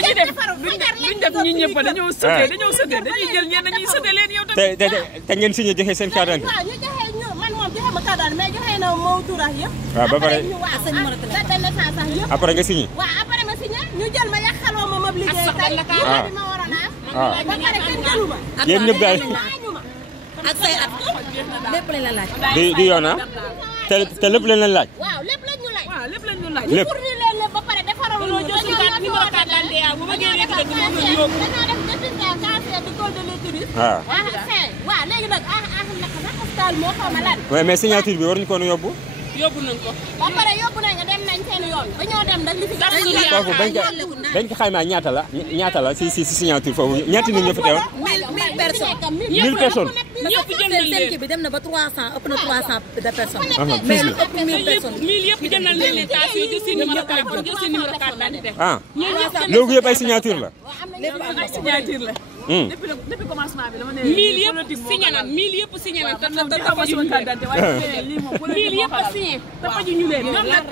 duñ def ñi ñëpp dañoo sëte dañuy jël ñenn ñi sëte leen yow tamit. te ngeen signé joxe seen carte d'identité. waaw ñu joxe ñu man moom joxe ma carte d'identité mais joxe na moo tuurax yëpp. waaw ba pare date de naissance sax yëpp. après nga signé. waaw après ma signé ñu jël ma yàqaloo ma liggéey tey bi ma waroon a am. ba pare kenn jëlu ma. yéen ñëpp daal ak say at lépp lañ la laaj. di yoon ah te lépp lañ leen laaj. waaw lépp lañ ñu laaj. waaw lépp lañ ñu laaj. lépp pour ñu leen lépp ba pare defaral ñu jël suñu numéro carte d'identité bu bëggee nekk rek ñu yóbbu. dañoo def dépistage cancer du col de l'utérus. waaw léegi nag naka hôpital moo xaw ma lan. oui mais signature bi waruñu ko woon yóbbu. yóbbu nañ ko. ba pare yóbbu nañ nga dem nañ seen yoon. ba ñoo dem nag li fi foofu bañ ko xaymaa ñaata la si signature foofu ñaata nit ñoo fa teewoon. 1000 personnes. 1000 personnes. ñëpp jël nañ leen bi dem na ba 300 ëpp na 300 de personnes. mais lu ëpp 1000 personnes. 1000 yëpp jël nañ leen taas yi jël seen numéro carte d'identité. ah loolu yëpp ay signature la. lépp ay signature la. depuis commencement bi dama ne. 1000 yëpp signé na 1000 yëpp signé na te tabaxu ñu leen. 1000 yëpp signé te faju ñu leen. ñoom nag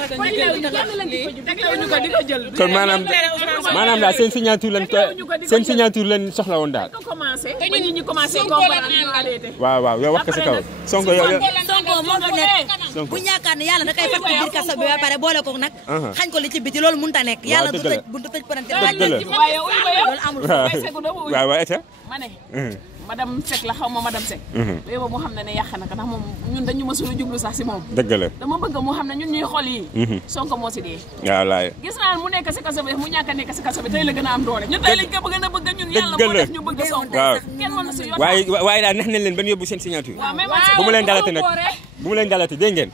teglewuñu ko di ko jël. kon maanaam daal seen signature lañ soxla woon daal. te ñun ñi commencé comprendre ñu arrêté. waaw yow wax ko si kaw. Sonko yow Sonko moo fi nekk bu ñu yaakaar ne yàlla da koy fekk ci biir kaso bi ba pare boole ko nag. xañ ko li ci biti loolu mënut a nekk. yàlla du tëj buntu tëj parante. loolu amul. waaw eta ma ne madame Seck la xaw ma madame Seck. léegi mu xam ne yàq na ko ndax moom ñun dañu mësul a jublu sax si moom. dëgg la dama bëgg mu xam ne ñun ñuy xool yi. Sonko moo si dee. waaw laay gis naa mu nekk si kaso bi mu ñàkk a nekk si kaso bi tey la gën a am doole ñun tey lañ ko bëgg a bëgg ñun yàlla moo def ñu bëgg Sonko. waaw kenn mën na si yoon. waaye daal nax nañ leen ba ñu yóbbu seen signature. waaw mais bu mu leen dalati nag bu mu leen dalati dégg ngeen.